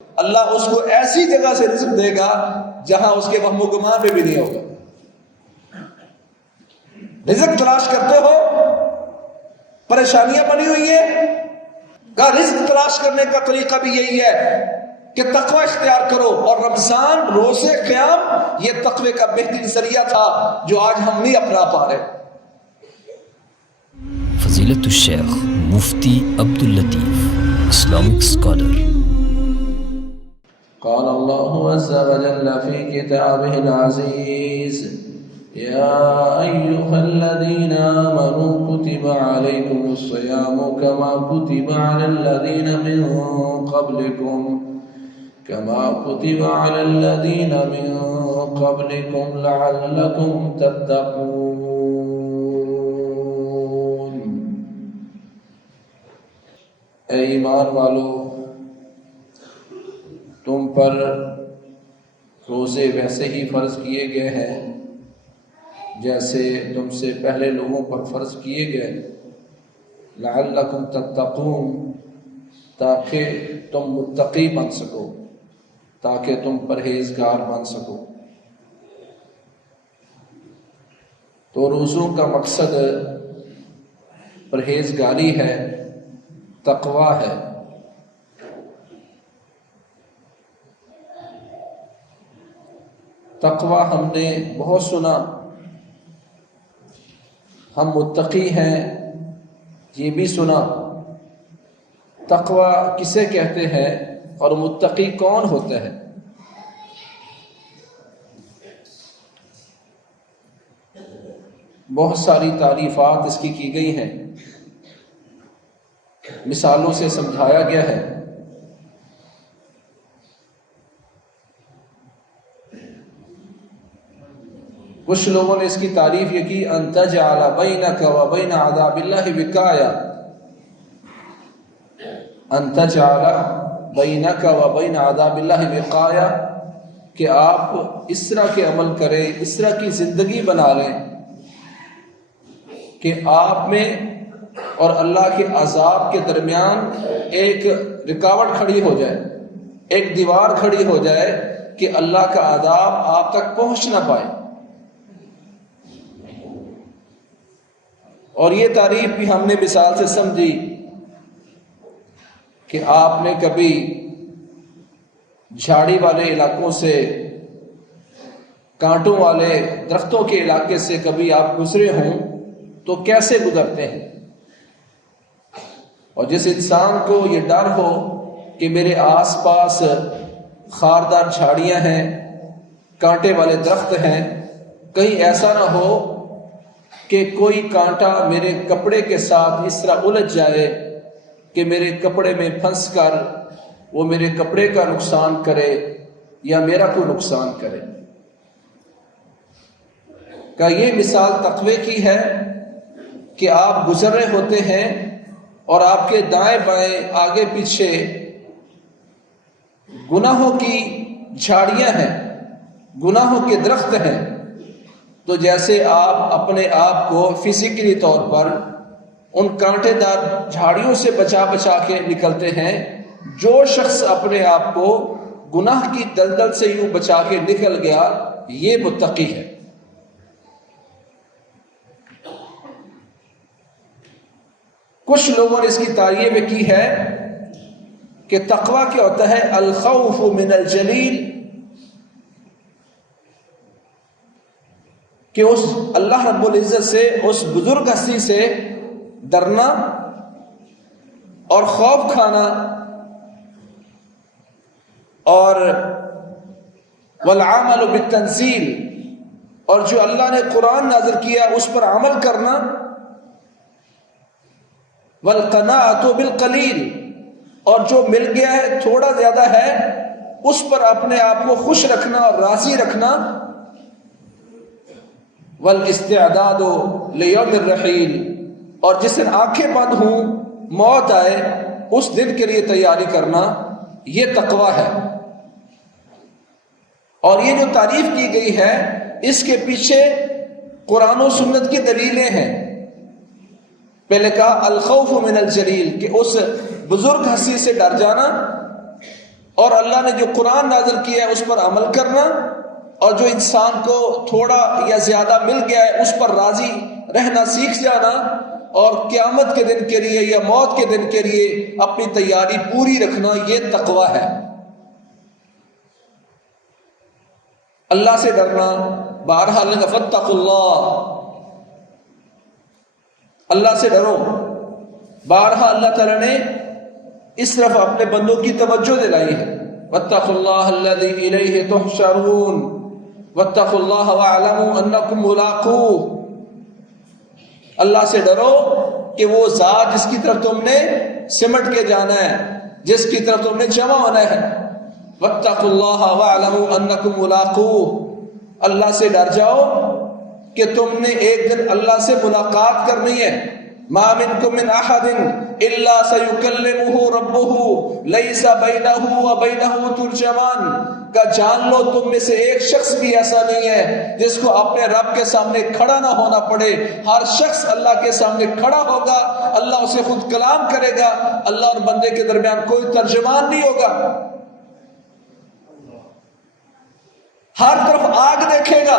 اللہ اس کو ایسی جگہ سے رزق دے گا جہاں اس کے وہم و گمان میں بھی نہیں ہوگا۔ رزق تلاش کرتے ہو، پریشانیاں بنی ہوئی ہیں، کہ رزق تلاش کرنے کا طریقہ بھی یہی ہے کہ تقوی اختیار کرو، اور رمضان روزے قیام یہ تقوی کا بہترین ذریعہ تھا جو آج ہم نہیں اپنا پا رہے۔ فضیلت الشیخ مفتی عبداللطیف، اسلامک اسکالر۔ قال الله عز وجل في كتابه العزيز: يا أيها الذين آمنوا كتب عليكم الصيام كما كتب على الذين من قبلكم لعلكم تتقون۔ اے ایمان والو، تم پر روزے ویسے ہی فرض کیے گئے ہیں جیسے تم سے پہلے لوگوں پر فرض کیے گئے، لعلکم تتقون، تاکہ تم متقی بن سکو، تاکہ تم پرہیزگار بن سکو۔ تو روزوں کا مقصد پرہیزگاری ہے، تقوی ہے۔ تقوی ہم نے بہت سنا، ہم متقی ہیں یہ بھی سنا۔ تقوی کسے کہتے ہیں اور متقی کون ہوتا ہے؟ بہت ساری تعریفات اس کی گئی ہیں، مثالوں سے سمجھایا گیا ہے۔ کچھ لوگوں نے اس کی تعریف یہ کی: ان تجعل بینک و بین عذاب اللہ وقایا، ان تجعل بینک و بین عذاب اللہ وقایا، کہ آپ اس طرح کے عمل کریں، اس طرح کی زندگی بنا لیں کہ آپ میں اور اللہ کے عذاب کے درمیان ایک رکاوٹ کھڑی ہو جائے، ایک دیوار کھڑی ہو جائے کہ اللہ کا عذاب آپ تک پہنچ نہ پائے۔ اور یہ تعریف بھی ہم نے مثال سے سمجھی کہ آپ نے کبھی جھاڑی والے علاقوں سے، کانٹوں والے درختوں کے علاقے سے کبھی آپ گزرے ہوں تو کیسے گزرتے ہیں، اور جس انسان کو یہ ڈر ہو کہ میرے آس پاس خاردار جھاڑیاں ہیں، کانٹے والے درخت ہیں، کہیں ایسا نہ ہو کہ کوئی کانٹا میرے کپڑے کے ساتھ اس طرح الجھ جائے کہ میرے کپڑے میں پھنس کر وہ میرے کپڑے کا نقصان کرے یا میرا کوئی نقصان کرے۔ کہ یہ مثال تقوی کی ہے کہ آپ گزر رہے ہوتے ہیں اور آپ کے دائیں بائیں آگے پیچھے گناہوں کی جھاڑیاں ہیں، گناہوں کے درخت ہیں، تو جیسے آپ اپنے آپ کو فزیکلی طور پر ان کانٹے دار جھاڑیوں سے بچا کے نکلتے ہیں، جو شخص اپنے آپ کو گناہ کی دلدل سے یوں بچا کے نکل گیا، یہ متقی ہے۔ کچھ لوگوں نے اس کی تعریف کی ہے کہ تقوی کیا ہوتا ہے؟ الخوف من الجلیل، کہ اس اللہ رب العزت سے، اس بزرگ ہستی سے ڈرنا اور خوف کھانا، اور والعمل بالتنزیل، اور جو اللہ نے قرآن نازل کیا اس پر عمل کرنا، والقناعۃ بالقلیل، اور جو مل گیا ہے تھوڑا زیادہ ہے اس پر اپنے آپ کو خوش رکھنا اور راضی رکھنا، والاستعداد لیوم الرحیل، اور جس دن آنکھیں بند ہوں، موت آئے، اس دن کے لیے تیاری کرنا، یہ تقوی ہے۔ اور یہ جو تعریف کی گئی ہے اس کے پیچھے قرآن و سنت کی دلیلیں ہیں۔ پہلے کہا الخوف من الجلیل، کہ اس بزرگ ہستی سے ڈر جانا، اور اللہ نے جو قرآن نازل کیا ہے اس پر عمل کرنا، اور جو انسان کو تھوڑا یا زیادہ مل گیا ہے اس پر راضی رہنا سیکھ جانا، اور قیامت کے دن کے لیے یا موت کے دن کے لیے اپنی تیاری پوری رکھنا، یہ تقوی ہے۔ اللہ سے ڈرنا، بہرحال فاتقوا اللہ، اللہ سے ڈرو۔ بہرحال اللہ تعالیٰ نے اس طرف اپنے بندوں کی توجہ دلائی ہے، واتقوا اللہ الذی الیہ تحشرون واتقوا اللہ واعلموا انکم ملاقوہ۔ اللہ سے ڈرو کہ وہ ذات جس کی طرف تم نے سمٹ کے جانا ہے، جس کی طرف تم نے جمع ہونا ہے۔ واتقوا اللہ واعلموا انکم ملاقوہ، اللہ سے ڈر جاؤ کہ تم نے ایک دن اللہ سے ملاقات کرنی ہے۔ ما منکم من احد الا سیکلمہ ربہ لیس بینہ وبینہ ترجمان، کا جان لو تم میں سے ایک شخص بھی ایسا نہیں ہے جس کو اپنے رب کے سامنے کھڑا نہ ہونا پڑے۔ ہر شخص اللہ کے سامنے کھڑا ہوگا، اللہ اسے خود کلام کرے گا، اللہ اور بندے کے درمیان کوئی ترجمان نہیں ہوگا۔ ہر طرف آگ دیکھے گا،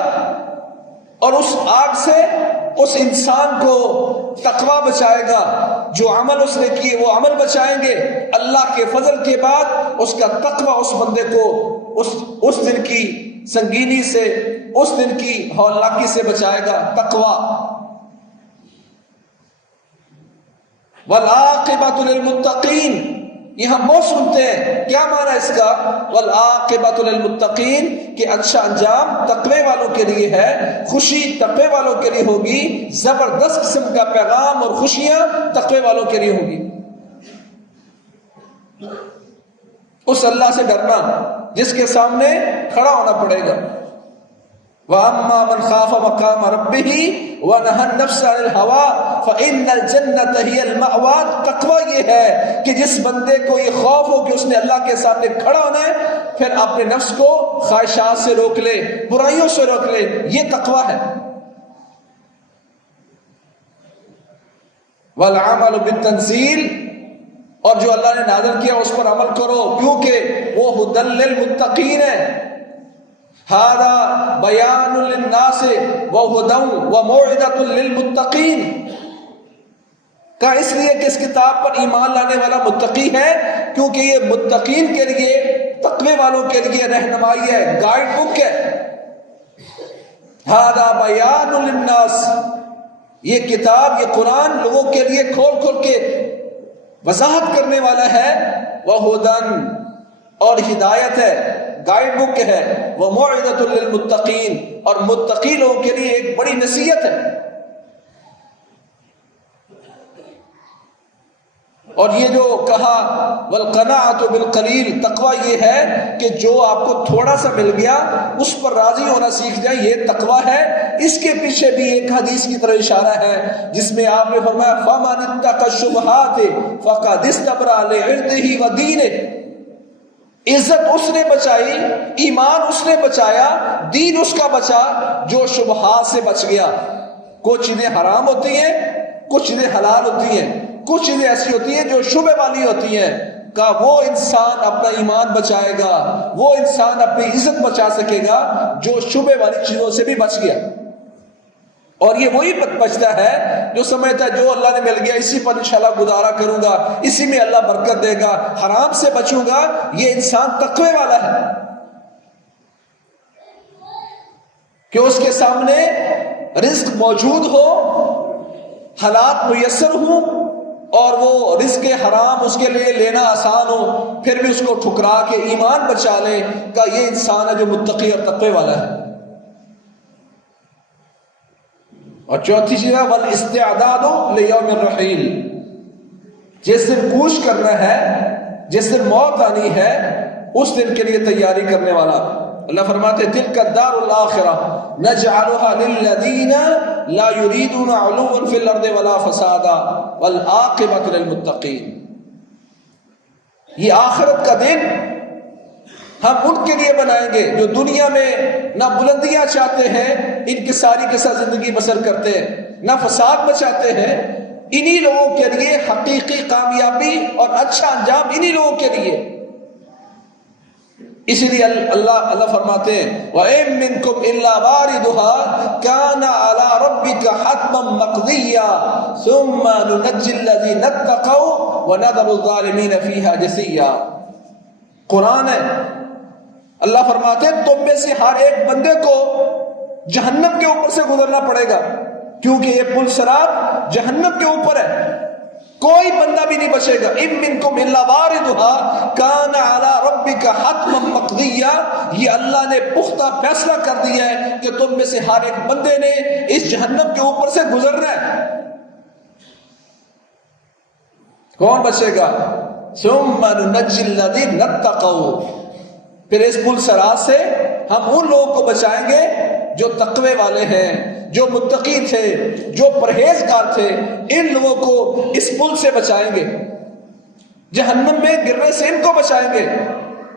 اور اس آگ سے اس انسان کو تقوی بچائے گا، جو عمل اس نے کیے وہ عمل بچائیں گے۔ اللہ کے فضل کے بعد اس کا تقوی اس بندے کو اس دن کی سنگینی سے، اس دن کی ہولناکی سے بچائے گا۔ تقوی۔ والعاقبۃ للمتقین، یہ ہم بہت سنتے ہیں، کیا معنی اس کا؟ والعاقبۃ للمتقین، کہ اچھا انجام تقوی والوں کے لیے ہے، خوشی تقوی والوں کے لیے ہوگی، زبردست قسم کا پیغام اور خوشیاں تقوی والوں کے لیے ہوگی۔ اس اللہ سے ڈرنا جس کے سامنے کھڑا ہونا پڑے گا۔ وَأَمَّا مَنْ خَافَ مَقَامَ رَبِّهِ وَنَهَى النَّفْسَ عَنِ الْهَوَىٰ فَإِنَّ الْجَنَّةَ هِيَ الْمَأْوَىٰ۔ تقویٰ یہ ہے کہ جس بندے کو یہ خوف ہو کہ اس نے اللہ کے سامنے کھڑا ہونا ہے، پھر اپنے نفس کو خواہشات سے روک لے، برائیوں سے روک لے، یہ تقویٰ ہے۔ وَالْعَمَلُ بِالتَّنزِيلِ، اور جو اللہ نے نازل کیا اس پر عمل کرو، کیونکہ وہ ھدی للمتقین ہے۔ ھذا بیان للناس وھدی وموعظۃ للمتقین، کا اس لیے کہ اس کتاب پر ایمان لانے والا متقی ہے، کیونکہ یہ متقین کے لیے، تقوی والوں کے لیے رہنمائی ہے، گائیڈ بک ہے۔ ھذا بیان للناس، یہ کتاب، یہ قرآن لوگوں کے لیے کھول کھول کے وضاحت کرنے والا ہے، وہدن، اور ہدایت ہے، گائیڈ بک ہے، وموعظۃ للمتقین، اور متقی لوگوں کے لیے ایک بڑی نصیحت ہے۔ اور یہ جو کہا والقناعۃ بالقلیل، تقویٰ یہ ہے کہ جو آپ کو تھوڑا سا مل گیا اس پر راضی ہونا سیکھ جائیں، یہ تقویٰ ہے۔ اس کے پیچھے بھی ایک حدیث کی طرف اشارہ ہے جس میں آپ نے فرمایا فَمَنِ اتَّقَى الشُّبُهَاتِ فَقَدِ اسْتَبْرَأَ لِعِرْضِهِ وَدِينِهِ، عزت اس نے بچائی، ایمان اس نے بچایا، دین اس کا بچا جو شبہات سے بچ گیا۔ کچھ چیزیں حرام ہوتی ہیں، کچھ چیزیں حلال ہوتی ہیں، کچھ چیزیں ایسی ہوتی ہیں جو شبہ والی ہوتی ہیں، کہ وہ انسان اپنا ایمان بچائے گا، وہ انسان اپنی عزت بچا سکے گا جو شبہ والی چیزوں سے بھی بچ گیا۔ اور یہ وہی بچتا ہے جو سمجھتا ہے جو اللہ نے مل گیا اسی پر انشاءاللہ گزارا کروں گا، اسی میں اللہ برکت دے گا، حرام سے بچوں گا۔ یہ انسان تقوی والا ہے کہ اس کے سامنے رزق موجود ہو، حالات میسر ہوں، اور وہ رزق حرام اس کے لیے لینا آسان ہو، پھر بھی اس کو ٹھکرا کے ایمان بچا لے، کہ یہ انسان ہے جو متقی اور تقوی والا ہے۔ اور چوتھی چیز ہے والاستعداد لیوم الرحیل، جس دن کوچ کرنا ہے، جس دن موت آنی ہے، اس دن کے لیے تیاری کرنے والا۔ اللہ فرماتے تلک الدار الاخرہ نجعلها للذین لا یریدون علوا فی الارض ولا فسادا والعاقبۃ للمتقین، یہ آخرت کا دن ہم ان کے لیے بنائیں گے جو دنیا میں نہ بلندیاں چاہتے ہیں، انکساری کے ساتھ زندگی بسر کرتے ہیں، نہ فساد بچاتے ہیں۔ انہی لوگوں کے لیے حقیقی کامیابی اور اچھا انجام، انہی لوگوں کے لیے۔ اسی لیے اللہ فرماتے ہیں وَإِن مِّنكُمْ إِلَّا وَارِدُهَا كَانَ عَلَى رَبِّكَ حَتْمًا مَّقْضِيًّا ثُمَّ نُنَجِّي الَّذِينَ اتَّقَوْا وَنَذَرُ الظَّالِمِينَ فِيهَا جِثِيًّا۔ قرآن ہے، اللہ فرماتے ہیں تم میں سے ہر ایک بندے کو جہنم کے اوپر سے گزرنا پڑے گا، کیونکہ یہ پل صراط جہنم کے اوپر ہے، کوئی بندہ بھی نہیں بچے گا۔ ان منکم الا واردھا کان علی ربک حتما مقضیا، یہ اللہ نے پختہ فیصلہ کر دیا ہے کہ تم میں سے ہر ایک بندے نے اس جہنم کے اوپر سے گزرنا ہے۔ کون بچے گا؟ ثم ننجی الذین اتقوا، پھر اس پل صراط سے ہم ان لوگوں کو بچائیں گے جو تقوی والے ہیں، جو متقی تھے، جو پرہیزگار تھے، ان لوگوں کو اس پل سے بچائیں گے، جہنم میں گرنے سے ان کو بچائیں گے۔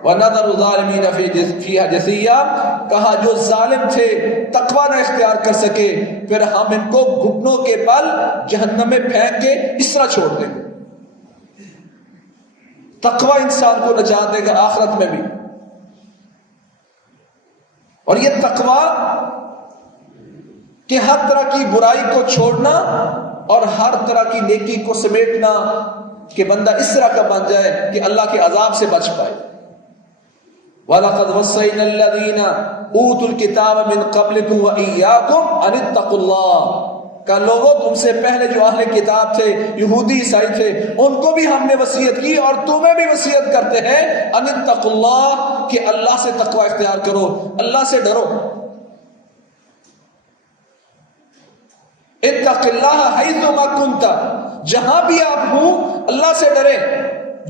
وَنَذَرُ الظَّالِمِينَ فِيهَا جِثِيًّا، کہا جو ظالم تھے تقوی نہ اختیار کر سکے پھر ہم ان کو گھٹنوں کے بل جہنم میں پھینک کے اس طرح چھوڑ دیں گے۔ تقوی انسان کو نجات دے گا آخرت میں بھی۔ اور یہ تقوی کہ ہر طرح کی برائی کو چھوڑنا اور ہر طرح کی نیکی کو سمیٹنا، کہ بندہ اس طرح کا بن جائے کہ اللہ کے عذاب سے بچ پائے۔ وَلَقَدْ وَصَّيْنَا الَّذِينَ أُوتُوا الْكِتَابَ مِنْ قَبْلِكُمْ وَإِيَّاكُمْ أَنِ اتَّقُوا اللَّهَ، کہ لوگوں تم سے پہلے جو اہل کتاب تھے، یہودی عیسائی تھے، ان کو بھی ہم نے وصیت کی اور تمہیں بھی وصیت کرتے ہیں ان اتقوا اللہ، کہ اللہ سے تقوی اختیار کرو، اللہ سے ڈرو۔ اتق اللہ حیثما کنت، جہاں بھی آپ ہوں اللہ سے ڈریں،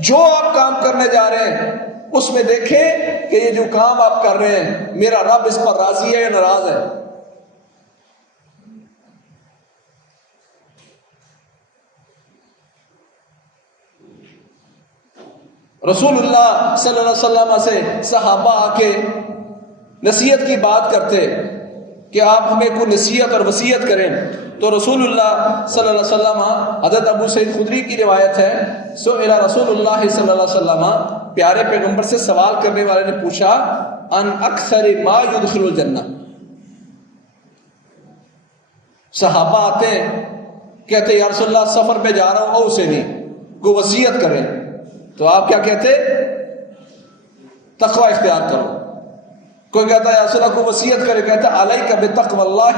جو آپ کام کرنے جا رہے ہیں اس میں دیکھیں کہ یہ جو کام آپ کر رہے ہیں میرا رب اس پر راضی ہے یا ناراض ہے۔ رسول اللہ صلی اللہ علیہ وسلم سے صحابہ آ کے نصیحت کی بات کرتے کہ آپ ہمیں کوئی نصیحت اور وصیت کریں، تو رسول اللہ صلی اللہ علیہ وسلم، حضرت ابو سعید خدری کی روایت ہے، سئل رسول اللہ صلی اللہ علیہ وسلم، پیارے پیغمبر سے سوال کرنے والے نے پوچھا ان اکثر ما يدخل الجنہ، صحابہ آتے ہیں کہتے یا رسول اللہ سفر پہ جا رہا ہوں اور اسے نہیں، کوئی وصیت کریں، تو آپ کیا کہتے؟ تقوی اختیار کرو۔ کوئی کہتا ہے یا رسول اللہ کو وصیت کرے، کہتا ہے علیک بتقوی اللہ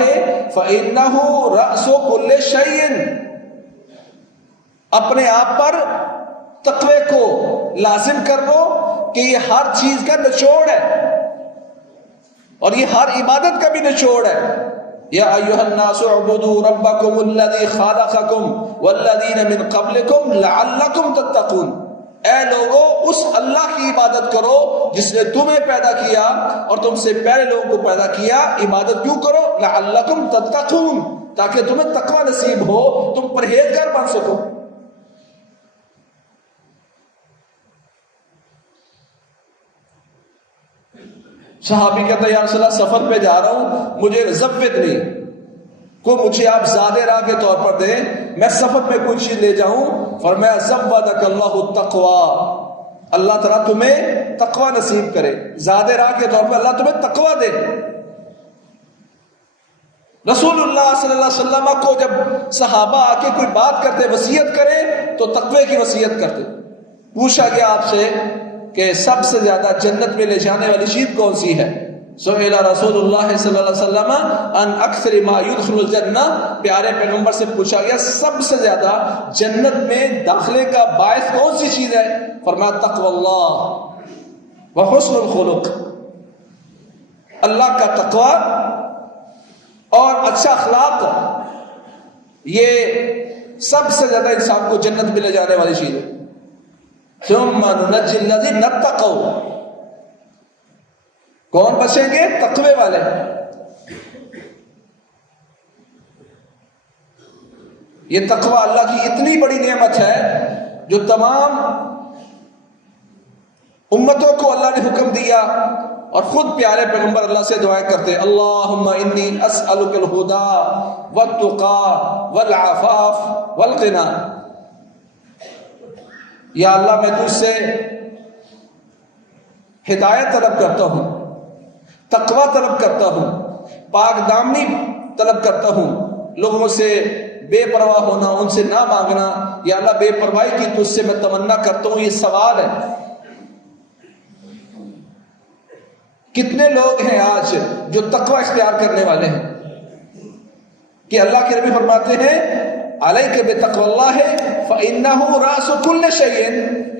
فإنہ رأس کل شیء، اپنے آپ پر تقوی کو لازم کر لو کہ یہ ہر چیز کا نچوڑ ہے اور یہ ہر عبادت کا بھی نچوڑ ہے۔ یا ایھا الناس اعبدوا ربکم الذی خلقکم والذین من قبلکم لعلکم تتقون، اے لوگو اس اللہ کی عبادت کرو جس نے تمہیں پیدا کیا اور تم سے پہلے لوگوں کو پیدا کیا۔ عبادت کیوں کرو؟ لعلکم تتقون، تاکہ تمہیں تقوی نصیب ہو، تم پرہیزگار بن سکو۔ صحابی کہتا ہے یا رسول اللہ سفر پہ جا رہا ہوں، مجھے ضبط نہیں، کوئی مجھے آپ زیادہ راہ کے طور پر دیں، میں سفر میں کوئی چیز لے جاؤں، فرمایا زودک اللہ التقوی، اللہ تعالیٰ تمہیں تقوی نصیب کرے، زیادہ راہ کے طور پر اللہ تمہیں تقوی دے۔ رسول اللہ صلی اللہ علیہ وسلم کو جب صحابہ آ کے کوئی بات کرتے، وصیت کرے، تو تقوی کی وصیت کرتے۔ پوچھا گیا آپ سے کہ سب سے زیادہ جنت میں لے جانے والی چیز کون سی ہے؟ سئل رسول اللہ صلی اللہ علیہ وسلم ان اکثر ما يدخل الجنہ، پیارے پیغمبر سے پوچھا گیا سب سے زیادہ جنت میں داخلے کا باعث کون سی چیز ہے؟ فرمایا تقوی اللہ وحسن الخلق، اللہ کا تقوی اور اچھا اخلاق، یہ سب سے زیادہ انسان کو جنت میں لے جانے والی چیز ہے۔ ثم ننجی الذین اتقوا، کون بچیں گے؟ تقوی والے۔ یہ تقوی اللہ کی اتنی بڑی نعمت ہے جو تمام امتوں کو اللہ نے حکم دیا، اور خود پیارے پیغمبر اللہ سے دعائیں کرتے اللہم انی اسألک الہدی والتقی والعفاف والغنی، یا اللہ میں تجھ سے ہدایت طلب کرتا ہوں، تقوی طلب کرتا ہوں، پاک دامنی طلب کرتا ہوں، لوگوں سے بے پرواہ ہونا، ان سے نہ مانگنا. یا اللہ بے پرواہی کی تجھ سے میں تمنا کرتا ہوں. یہ سوال ہے. کتنے لوگ ہیں آج جو تقوی اختیار کرنے والے ہیں کہ اللہ کے نبی فرماتے ہیں علیک بتقوی اللہ فإنہ رأس کل شیء،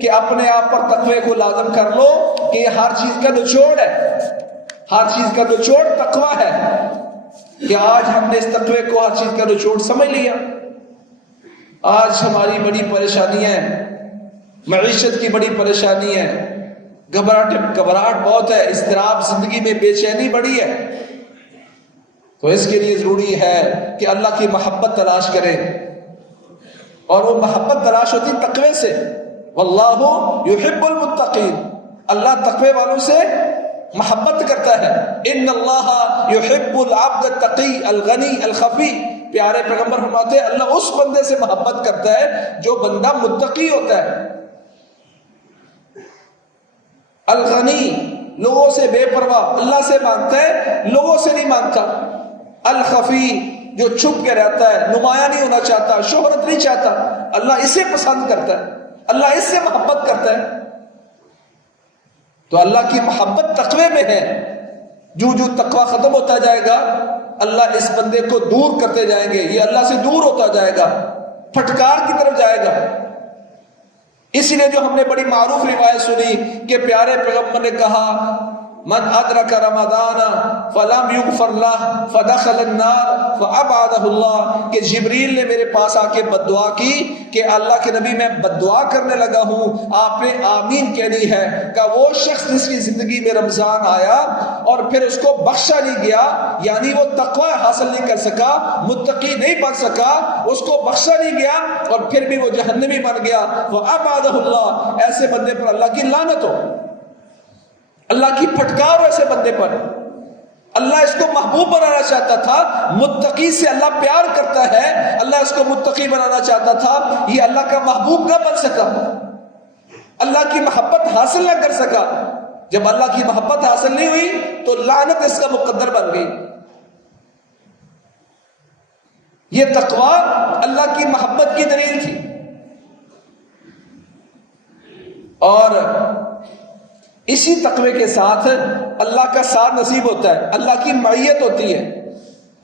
کہ اپنے آپ پر تقوی کو لازم کر لو کہ یہ ہر چیز کا نچوڑ ہے، ہر چیز کا نچوڑ تقوی ہے. کہ آج ہم نے اس تقوی کو ہر چیز کا نچوڑ سمجھ لیا. آج ہماری بڑی پریشانی ہے، معیشت کی بڑی پریشانی ہے، گھبراہٹ بہت ہے، اضطراب زندگی میں، بے چینی بڑی ہے. تو اس کے لیے ضروری ہے کہ اللہ کی محبت تلاش کریں، اور وہ محبت تلاش ہوتی تقوی سے. واللہ یحب المتقین، اللہ تقوی والوں سے محبت کرتا ہے. ان اللہ یحب العبد التقی الغنی الخفی. پیارے پیغمبر فرماتے ہیں اللہ اس بندے سے محبت کرتا ہے جو بندہ متقی ہوتا ہے. الغنی لوگوں سے بے پرواہ، اللہ سے مانگتا ہے، لوگوں سے نہیں مانگتا. الخفی جو چھپ کے رہتا ہے، نمایاں نہیں ہونا چاہتا، شہرت نہیں چاہتا، اللہ اسے پسند کرتا ہے، اللہ اس سے محبت کرتا ہے. تو اللہ کی محبت تقوی میں ہے. جو تقوی ختم ہوتا جائے گا اللہ اس بندے کو دور کرتے جائیں گے، یہ اللہ سے دور ہوتا جائے گا، پھٹکار کی طرف جائے گا. اس لیے جو ہم نے بڑی معروف روایت سنی کہ پیارے پیغمبر نے کہا من ادرک رمضان فلم یغفر له فدخل النار فابعده اللہ، کہ جبریل نے میرے پاس آ کے بد دعا کی کہ اللہ کے نبی میں بد دعا کرنے لگا ہوں، آپ نے آمین کہنی ہے. کہ وہ شخص جس کی زندگی میں رمضان آیا اور پھر اس کو بخشا نہیں گیا، یعنی وہ تقوی حاصل نہیں کر سکا، متقی نہیں بن سکا، اس کو بخشا نہیں گیا اور پھر بھی وہ جہنمی بن گیا. فابعده اللہ، ایسے بندے پر اللہ کی لعنت ہو، اللہ کی پھٹکار ہو ایسے بندے پر. اللہ اس کو محبوب بنانا چاہتا تھا، متقی سے اللہ پیار کرتا ہے، اللہ اس کو متقی بنانا چاہتا تھا، یہ اللہ کا محبوب نہ بن سکا، اللہ کی محبت حاصل نہ کر سکا. جب اللہ کی محبت حاصل نہیں ہوئی تو لعنت اس کا مقدر بن گئی. یہ تقوی اللہ کی محبت کی دلیل تھی. اور اسی تقوی کے ساتھ اللہ کا ساتھ نصیب ہوتا ہے، اللہ کی معیت ہوتی ہے،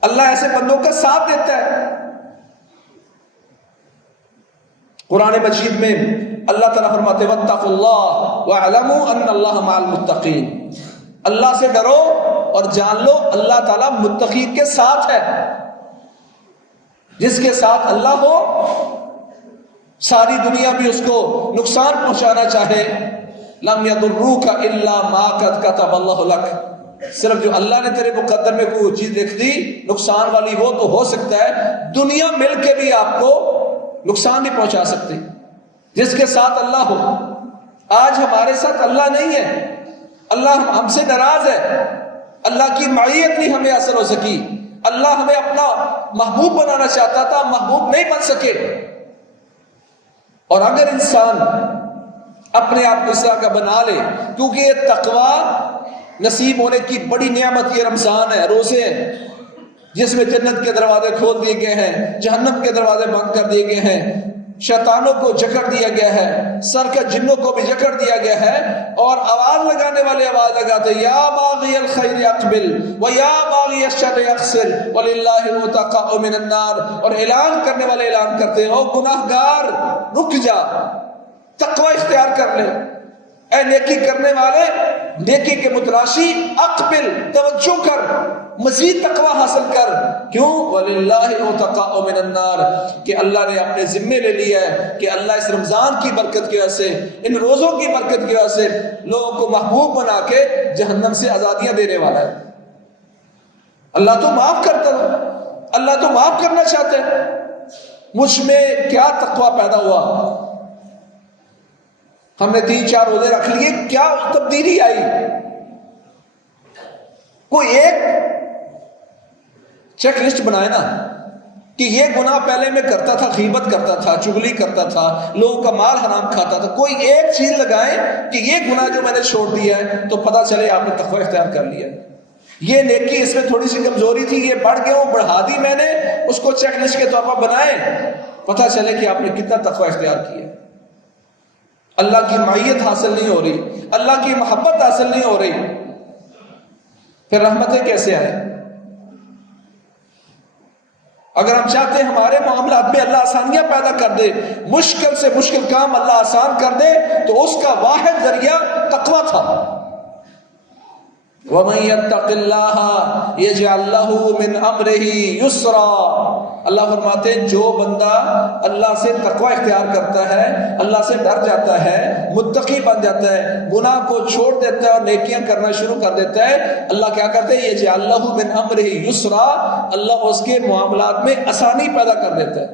اللہ ایسے بندوں کا ساتھ دیتا ہے. قرآن مجید میں اللہ تعالیٰ فرماتے واتقوا اللہ واعلموا ان اللہ مع المتقین. اللہ سے ڈرو اور جان لو اللہ تعالیٰ متقین کے ساتھ ہے. جس کے ساتھ اللہ ہو، ساری دنیا بھی اس کو نقصان پہنچانا چاہے، لم یضروک الا ما قد کتب اللہ لک، صرف جو اللہ نے تیرے مقدر میں کوئی چیز لکھ دی نقصان والی، وہ تو ہو سکتا ہے، دنیا مل کے بھی آپ کو نقصان نہیں پہنچا سکتی جس کے ساتھ اللہ ہو. آج ہمارے ساتھ اللہ نہیں ہے، اللہ ہم سے ناراض ہے، اللہ کی معیت نہیں ہمیں حاصل ہو سکی. اللہ ہمیں اپنا محبوب بنانا چاہتا تھا، محبوب نہیں بن سکے. اور اگر انسان اپنے آپ کو اس طرح کا بنا لے، کیونکہ یہ تقوی نصیب ہونے کی بڑی نعمت یہ رمضان ہے، روزے ہیں جس میں جنت کے دروازے کھول دیے گئے ہیں، جہنم کے دروازے بند کر دیے گئے ہیں، شیطانوں کو جکڑ دیا گیا ہے، سر کے جنوں کو بھی جکڑ دیا گیا ہے، اور آواز لگانے والے آواز لگاتے یا باغی الخیر اقبل و یا باغی الشر اقصر وللہ العتقاء من النار، اور اعلان کرنے والے اعلان کرتے ہیں او گناہگار رک جا، تقوی اختیار کر لے، اے نیکی کرنے والے نیکی کے متلاشی اقبل توجہ کر، مزید تقوی حاصل کر. کیوں؟ وَلِلَّهِ الْعُتَقَاءُ مِنَ النَّارِ، کہ اللہ نے اپنے ذمے لے لیا ہے کہ اللہ اس رمضان کی برکت کی وجہ سے، ان روزوں کی برکت کی وجہ سے لوگوں کو محبوب بنا کے جہنم سے آزادیاں دینے والا ہے. اللہ تو معاف کرتا ہے، اللہ تو معاف کرنا چاہتا ہے. مجھ میں کیا تقوی پیدا ہوا، ہم نے 3-4 روزے رکھ لیے، کیا تبدیلی آئی؟ کوئی ایک چیک لسٹ بنائے نا کہ یہ گناہ پہلے میں کرتا تھا، غیبت کرتا تھا، چغلی کرتا تھا، لوگوں کا مال حرام کھاتا تھا، کوئی ایک چیز لگائیں کہ یہ گناہ جو میں نے چھوڑ دیا ہے، تو پتہ چلے آپ نے تقوی اختیار کر لیا. یہ نیکی اس میں تھوڑی سی کمزوری تھی، یہ بڑھ گیا ہوں، بڑھا دی میں نے، اس کو چیک لسٹ کے طور پر بنائیں، پتہ چلے کہ آپ نے کتنا تقوی اختیار کیا. اللہ کی معیت حاصل نہیں ہو رہی، اللہ کی محبت حاصل نہیں ہو رہی، پھر رحمتیں کیسے آئیں؟ اگر ہم چاہتے ہیں ہمارے معاملات میں اللہ آسانیاں پیدا کر دے، مشکل سے مشکل کام اللہ آسان کر دے، تو اس کا واحد ذریعہ تقویٰ تھا. وَمَن يَتَّقِ اللَّهَ يَجْعَل لَّهُ مِنْ أَمْرِهِ يُسْرًا. اللہ فرماتے ہیں جو بندہ اللہ سے تقوی اختیار کرتا ہے، اللہ سے ڈر جاتا ہے، متقی بن جاتا ہے، گناہ کو چھوڑ دیتا ہے اور نیکیاں کرنا شروع کر دیتا ہے، اللہ کیا کرتے ہیں؟ يَجْعَل لَّهُ مِنْ أَمْرِهِ يُسْرًا. اللہ اس کے معاملات میں آسانی پیدا کر دیتا ہے.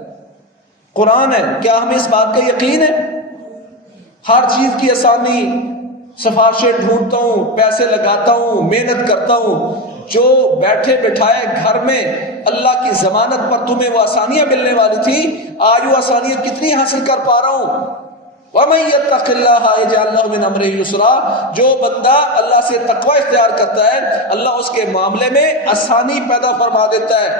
قرآن ہے، کیا ہمیں اس بات کا یقین ہے؟ ہر چیز کی آسانی، سفارشیں ڈھونڈتا ہوں، پیسے لگاتا ہوں، محنت کرتا ہوں، جو بیٹھے بٹھائے گھر میں اللہ کی ضمانت پر تمہیں وہ آسانیاں ملنے والی تھی، آج وہ آسانیاں کتنی حاصل کر پا رہا ہوں. وَمَن يَتَّقِ اللَّهَ يَجْعَل لَّهُ مِنْ أَمْرِهِ يُسْرًا. جو بندہ اللہ سے تقوی اختیار کرتا ہے، اللہ اس کے معاملے میں آسانی پیدا فرما دیتا ہے.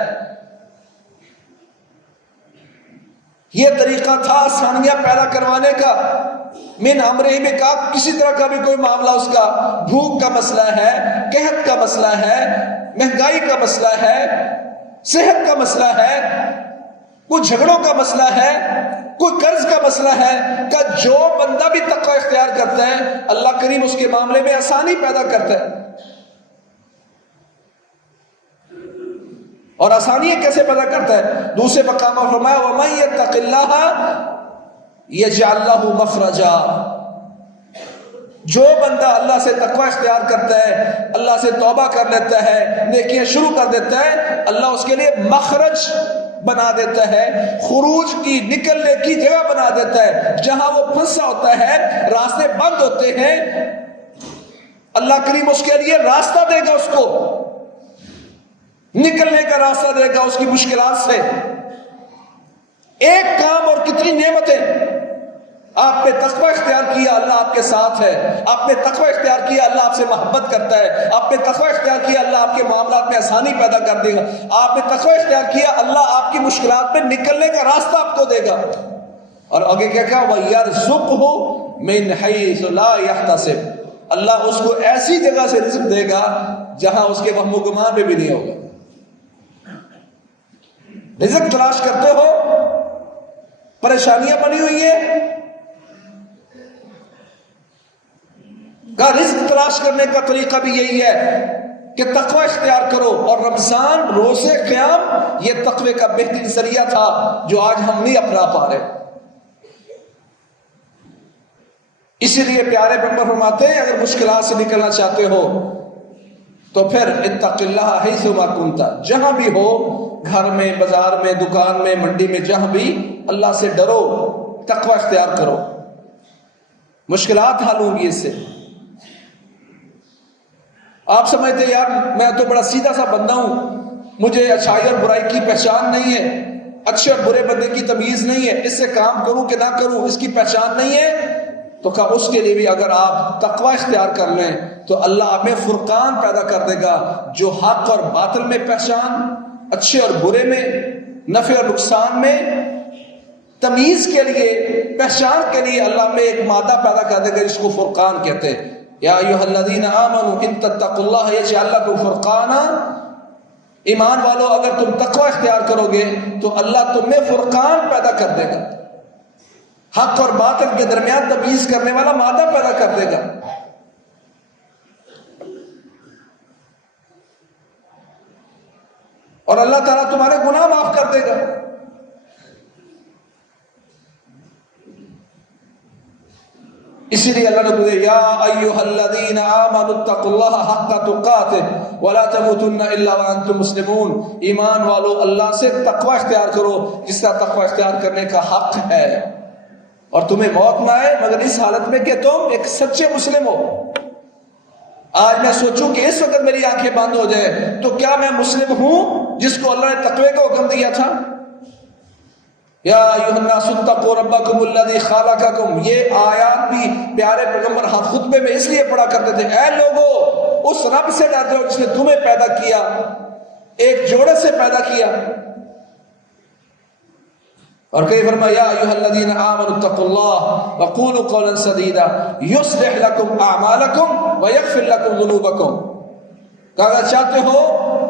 یہ طریقہ تھا آسانیاں پیدا کروانے کا. من امرہ میں کہا کسی طرح کا بھی کوئی معاملہ، اس کا بھوک کا مسئلہ ہے، قحط کا مسئلہ ہے، مہنگائی کا مسئلہ ہے، صحت کا مسئلہ ہے، کوئی جھگڑوں کا مسئلہ ہے، کوئی قرض کا مسئلہ ہے، کہ جو بندہ بھی تقوی اختیار کرتا ہے اللہ کریم اس کے معاملے میں آسانی پیدا کرتا ہے. اور آسانیاں کیسے پیدا کرتا ہے؟ دوسرے مقام پر فرمایا وَمَن يَتَّقِ اللَّهَ يَجْعَل لَّهُ مَخْرَجًا. جو بندہ اللہ سے تقوی اختیار کرتا ہے، اللہ سے توبہ کر لیتا ہے، نیکیاں شروع کر دیتا ہے، اللہ اس کے لیے مخرج بنا دیتا ہے، خروج کی، نکلنے کی جگہ بنا دیتا ہے. جہاں وہ پھنسا ہوتا ہے، راستے بند ہوتے ہیں، اللہ کریم اس کے لیے راستہ دے گا، اس کو نکلنے کا راستہ دے گا اس کی مشکلات سے. ایک کام اور کتنی نعمتیں. آپ نے تقوی اختیار کیا، اللہ آپ کے ساتھ ہے. آپ نے تقوی اختیار کیا، اللہ آپ سے محبت کرتا ہے. آپ نے تقوی اختیار کیا، اللہ آپ کے معاملات میں آسانی پیدا کر دے گا. آپ نے تقوی اختیار کیا، اللہ آپ کی مشکلات میں نکلنے کا راستہ آپ کو دے گا. اور آگے کیا کہا وَيَرْزُقْهُ مِنْ حَيْثُ لَا يَحْتَسِبُ. اللہ اس کو ایسی جگہ سے رزق دے گا جہاں اس کے وہم و گمان میں بھی نہیں ہوگا. رزق تلاش کرتے ہو، پریشانیاں بنی ہوئی ہیں، رزق تلاش کرنے کا طریقہ بھی یہی ہے کہ تقوی اختیار کرو. اور رمضان، روزے، قیام، یہ تقوی کا بہترین ذریعہ تھا جو آج ہم نہیں اپنا پا رہے. اسی لیے پیارے پیغمبر فرماتے ہیں اگر مشکلات سے نکلنا چاہتے ہو تو پھر اتق اللہ حیث ما کنت. جہاں بھی ہو، گھر میں، بازار میں، دکان میں، منڈی میں، جہاں بھی، اللہ سے ڈرو، تقوی اختیار کرو، مشکلات حل ہوں گی اس سے. آپ سمجھتے ہیں یار میں تو بڑا سیدھا سا بندہ ہوں، مجھے اچھائی اور برائی کی پہچان نہیں ہے، اچھے اور برے بندے کی تمیز نہیں ہے، اس سے کام کروں کہ نہ کروں اس کی پہچان نہیں ہے. تو کہا اس کے لیے بھی اگر آپ تقوی اختیار کر لیں تو اللہ آپ میں فرقان پیدا کر دے گا. جو حق اور باطل میں پہچان، اچھے اور برے میں، نفع اور نقصان میں تمیز کے لیے، پہچان کے لیے اللہ میں ایک مادہ پیدا کر دے گا جس کو فرقان کہتے ہیں. یا ایھا الذین آمنوا ان تتقوا اللہ یجعل لکم فرقانا. ایمان والو اگر تم تقوی اختیار کرو گے تو اللہ تم میں فرقان پیدا کر دے گا، حق اور باطل کے درمیان تمیز کرنے والا مادہ پیدا کر دے گا. اور اللہ تعالیٰ تمہارے گناہ معاف کر دے گا. اسی لیے اللہ نے کہا یا ایھا الذین آمنوا اتقوا اللہ حق تقاتہ ولا تموتن الا وانتم مسلمون. ایمان والو اللہ سے تقوی اختیار کرو جس کا تقوی اختیار کرنے کا حق ہے، اور تمہیں موت نہ آئے مگر اس حالت میں کہ تم ایک سچے مسلم ہو. آج میں سوچوں کہ اس وقت میری آنکھیں بند ہو جائے تو کیا میں مسلم ہوں جس کو اللہ نے تقوی کا حکم دیا تھا؟ یا ایھا الناس اتقوا ربکم الذی خلقکم، یہ آیات بھی پیارے پیغمبر ہر خطبے میں اس لیے پڑھا کرتے تھے، اے لوگو اس رب سے ڈر جاؤ جس نے تمہیں پیدا کیا، ایک جوڑے سے پیدا کیا۔ اور کئی فرمایا یا ایھا الذین آمنوا اتقوا اللہ وقولوا قولا سدیدا یصلح لکم اعمالکم ویغفر لکم ذنوبکم۔ کہ اگر چاہتے ہو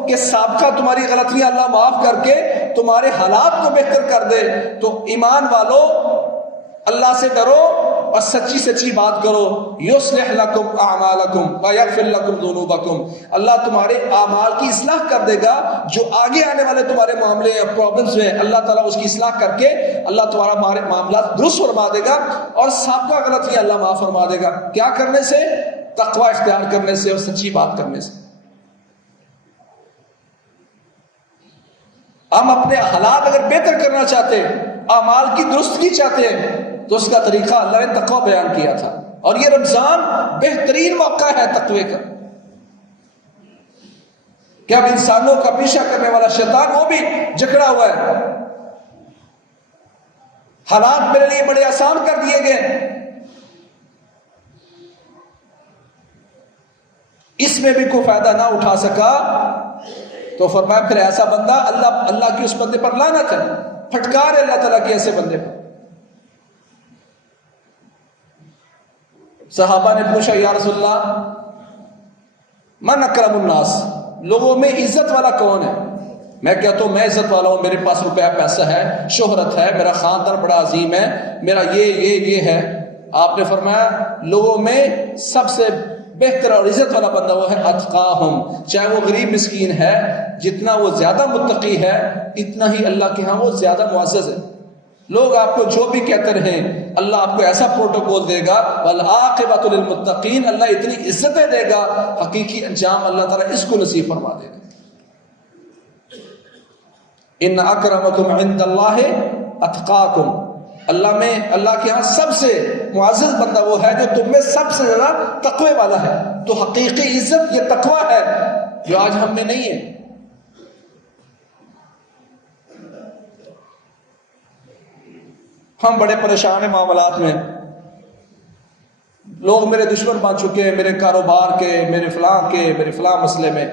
کہ سابقہ تمہاری غلطیاں اللہ معاف کر کے تمہارے حالات کو بہتر کر دے، تو ایمان والو اللہ سے ڈرو اور سچی سچی بات کرو۔ یصلح لکم اعمالکم ویغفر لکم ذنوبکم، اللہ تمہارے اعمال کی اصلاح کر دے گا، جو آگے آنے والے تمہارے معاملے یا پرابلمز ہیں اللہ تعالیٰ اس کی اصلاح کر کے اللہ تمہارا معاملات درست فرما دے گا، اور سابقہ غلطیاں اللہ معاف فرما دے گا۔ کیا کرنے سے؟ تقوی اختیار کرنے سے اور سچی بات کرنے سے۔ ہم اپنے حالات اگر بہتر کرنا چاہتے ہیں، اعمال کی درستگی چاہتے ہیں، تو اس کا طریقہ اللہ نے تقوی بیان کیا تھا، اور یہ رمضان بہترین موقع ہے تقوی کا، کہ اب انسانوں کا پیچھا کرنے والا شیطان وہ بھی جکڑا ہوا ہے، حالات میرے لیے بڑے آسان کر دیے گئے، اس میں بھی کوئی فائدہ نہ اٹھا سکا، تو فرمایا پھر ایسا بندہ اللہ کی اس بندے پر لعنت ہے، پھٹکار ہے اللہ تعالیٰ کی ایسے بندے پر۔ صحابہ نے پوچھا یا رسول اللہ من اکرم الناس، لوگوں میں عزت والا کون ہے؟ میں کہتا ہوں میں عزت والا ہوں، میرے پاس روپیہ پیسہ ہے، شہرت ہے، میرا خاندان بڑا عظیم ہے، میرا یہ ہے۔ آپ نے فرمایا لوگوں میں سب سے بہتر اور عزت والا بندہ وہ ہے اتقاہم، چاہے وہ غریب مسکین ہے، جتنا وہ زیادہ متقی ہے اتنا ہی اللہ کے ہاں وہ زیادہ معزز ہے۔ لوگ آپ کو جو بھی کہتے رہیں، اللہ آپ کو ایسا پروٹوکول دے گا، والعاقبۃ للمتقین، اللہ اتنی عزتیں دے گا، حقیقی انجام اللہ تعالیٰ اس کو نصیب فرما دے گا۔ ان اکرمکم عند اللہ اتقاکم، اللہ کے ہاں سب سے معزز بندہ وہ ہے جو تم میں سب سے زیادہ تقوی والا ہے۔ تو حقیقی عزت یہ تقوی ہے جو آج ہم میں نہیں ہے۔ ہم بڑے پریشان ہیں معاملات میں، لوگ میرے دشمن بن چکے ہیں، میرے کاروبار کے، میرے فلاں مسئلے میں۔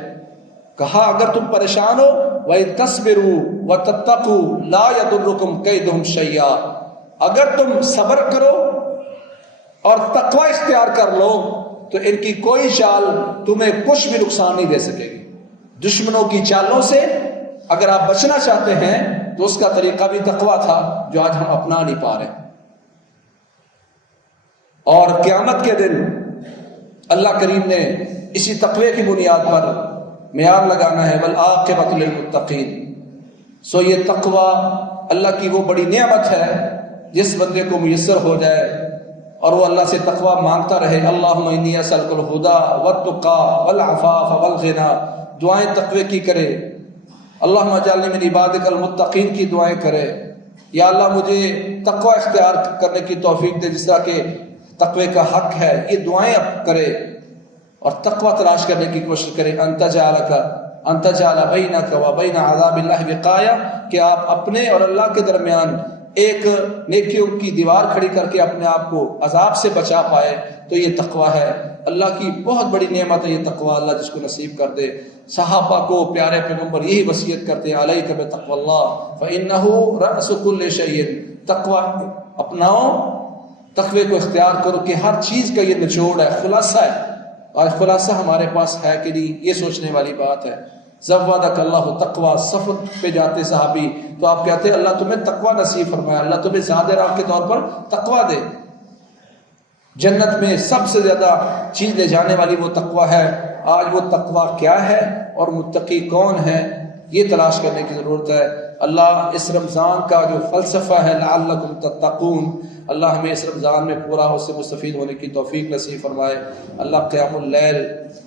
کہا اگر تم پریشان ہو وَإِن تَصْبِرُوا وَتَتَّقُوا لَا يَضُرُّكُمْ كَيْدُهُمْ شَيْئًا، اگر تم صبر کرو اور تقوی اختیار کر لو تو ان کی کوئی چال تمہیں کچھ بھی نقصان نہیں دے سکے گی۔ دشمنوں کی چالوں سے اگر آپ بچنا چاہتے ہیں تو اس کا طریقہ بھی تقوی تھا جو آج ہم اپنا نہیں پا رہے۔ اور قیامت کے دن اللہ کریم نے اسی تقوی کی بنیاد پر معیار لگانا ہے، والعاقبۃ للمتقین۔ سو یہ تقوی اللہ کی وہ بڑی نعمت ہے جس بندے کو میسر ہو جائے اور وہ اللہ سے تقوی مانگتا رہے۔ اللہم انی اسألک الہدی والتقی والعفاف والغنی، دعائیں تقوی کی کرے۔ اللہم اجعلنی من عبادک المتقین کی دعائیں کرے، یا اللہ مجھے تقوی اختیار کرنے کی توفیق دے جس طرح کہ تقوی کا حق ہے، یہ دعائیں کرے اور تقوی تلاش کرنے کی کوشش کرے۔ انت جعل بینک و بین عذاب اللہ وقایا، کہ آپ اپنے اور اللہ کے درمیان ایک نیکیوں کی دیوار کھڑی کر کے اپنے آپ کو عذاب سے بچا پائے، تو یہ تقوی ہے۔ اللہ کی بہت بڑی نعمت ہے یہ تقوی، اللہ جس کو نصیب کر دے۔ صحابہ کو پیارے پیغمبر یہی وصیت کرتے ہیں، علیک بتقوی اللہ فإنہ رأس کل شیء، تقوی اپناؤ، تقوی کو اختیار کرو کہ ہر چیز کا یہ نچوڑ ہے، خلاصہ ہے۔ آج خلاصہ ہمارے پاس ہے کہ نہیں، یہ سوچنے والی بات ہے۔ زوادک اللہ تقوی، سفر پہ جاتے صحابی تو آپ کہتے ہیں اللہ تمہیں تقوی نصیب فرمائے، اللہ تمہیں زیادہ راہ کے طور پر تقوی دے۔ جنت میں سب سے زیادہ چیز لے جانے والی وہ تقوی ہے۔ آج وہ تقوی کیا ہے اور متقی کون ہے، یہ تلاش کرنے کی ضرورت ہے۔ اللہ اس رمضان کا جو فلسفہ ہے لعلکم تتقون، اللہ ہمیں اس رمضان میں پورا اس سے مستفید ہونے کی توفیق نصیب فرمائے۔ اللہ قیام اللیل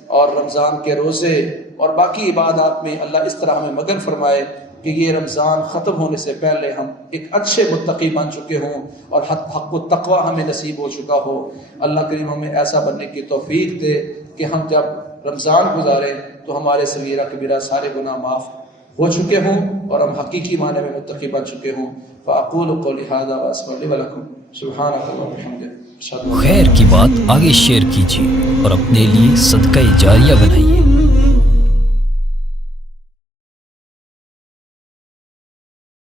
اور رمضان کے روزے اور باقی عبادات میں اللہ اس طرح ہمیں مگن فرمائے کہ یہ رمضان ختم ہونے سے پہلے ہم ایک اچھے متقی بن چکے ہوں اور حق التقوی ہمیں نصیب ہو چکا ہو۔ اللہ کریم ہمیں ایسا بننے کی توفیق دے کہ ہم جب رمضان گزاریں تو ہمارے صغیرہ کبیرہ سارے گناہ معاف ہو چکے ہوں اور ہم حقیقی معنی میں متقی بن چکے ہوں. فاقول قولی ھذا واستغفر لی ولکم سبحانک اللہم وبحمدک. خیر کی بات آگے شیئر کیجیے اور اپنے لیے صدقہ جاریہ بنائیے.